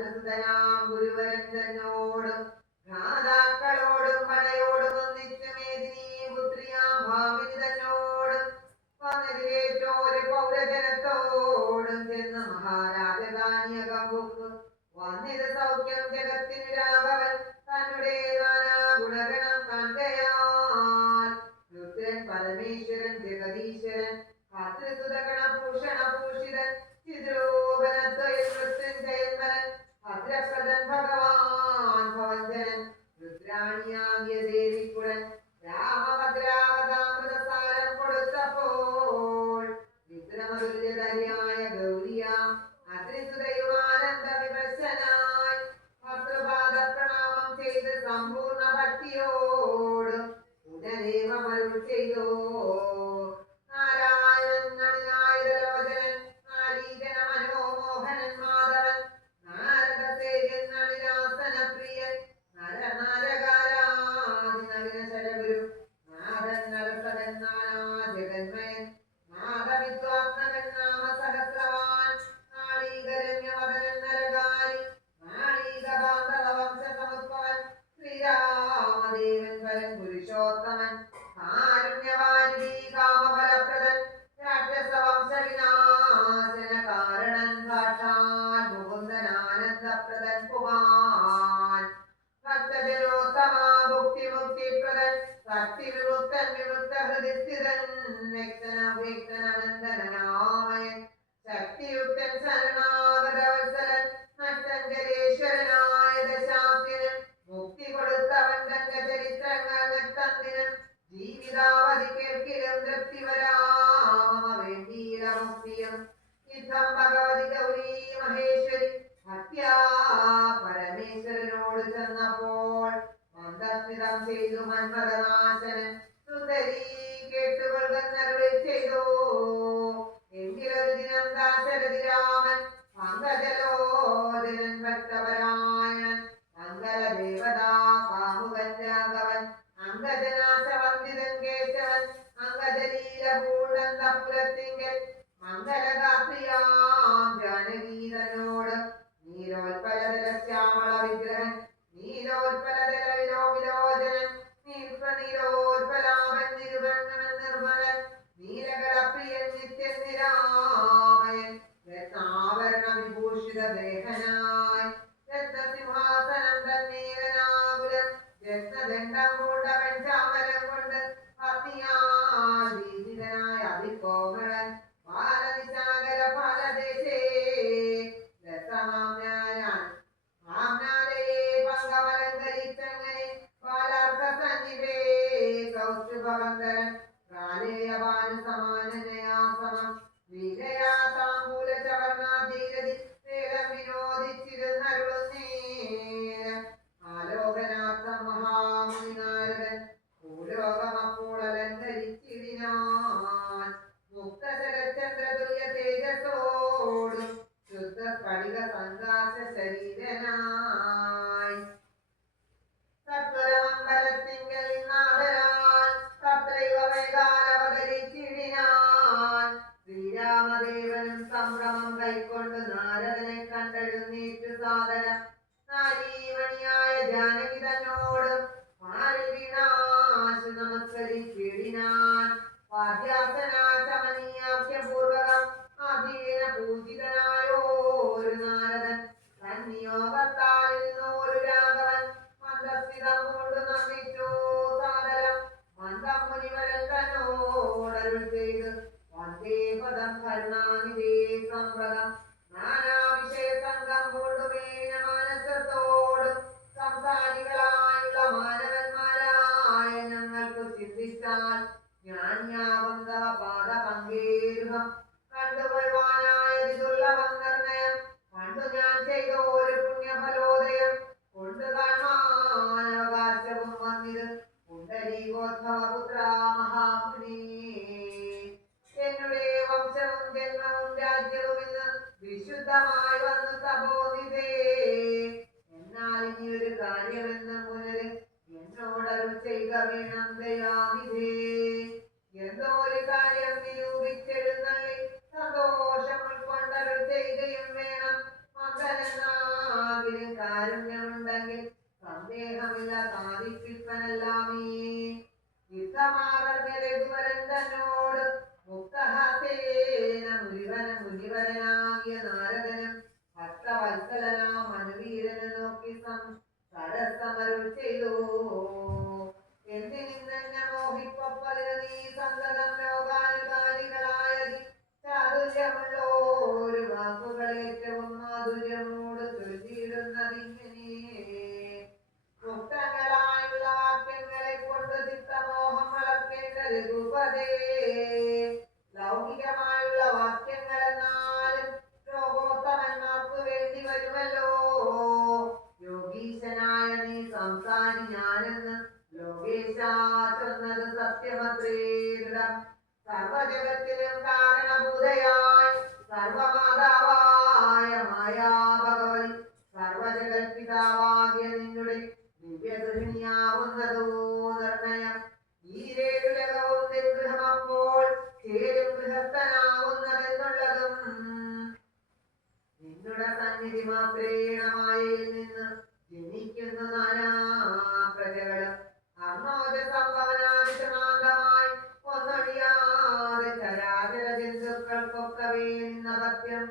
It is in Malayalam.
പ്രശസ്തനാം ഗുരുവരൻ തന്നോടും ഭ്രാതാക്കളോടും പടയോടും ഒന്നിച്ച് മേദിനി പുത്രിയാം ഭാമിനി തന്നോടും വന്നെതിരേറ്റോര് പൗരജനത്തോടും ചെന്ന് മഹാരാജധാനിയ കമ്പും വന്നിത് സൗഖ്യം ജഗത്തിനു രാഘവൻ തന്നെ നാനാ ഗുണഗണം കണ്ടയാൽ. രുദ്രൻ പരമേശ്വരൻ ജഗദീശ്വരൻ ഭദ്രസുതകൾ ചെയ്തോ? प्रदत्पुमान् മംഗജനാശവന്ദിതൻ കേശവൻ മംഗജലീലപൂർണന്തപുരത്തിങ്കൽ മംഗലത Рада യുദ്ധമാകർമ്മ രഘുവരൻ തന്നോട് മുക്തഹസേന മുനിവന മുനിവരനാകിയ നാരദനും ഭക്തവത്സലനാം മനുവീരനെ നോക്കി സരസമരുൾ ചെയ്തു. എന്തിനിന്നെ മോഹിപ്പപ്പതിന് നീ സന്തതം ലോകാനുകാരികളായതി ചാതുര്യമുള്ളോരു വാക്കുകൾ ഏറ്റവും മാധുര്യമോട് ചൊല്ലിയിടുന്നതിങ്ങനെ ചേരും ഗൃഹസ്ഥനാവുന്നതെന്നുള്ളതും നിന്നുടെ സന്നിധി മാത്രേണ മായയിൽ നിന്ന് ജനിക്കുന്ന നാനാ പ്രജകളും. അർണോജ സംഭവനാദിശമാന്തമായി ഒന്നൊഴിയാതെ ചരാചര ജന്തുക്കൾക്കൊക്കവേ നിന്ന പത്യം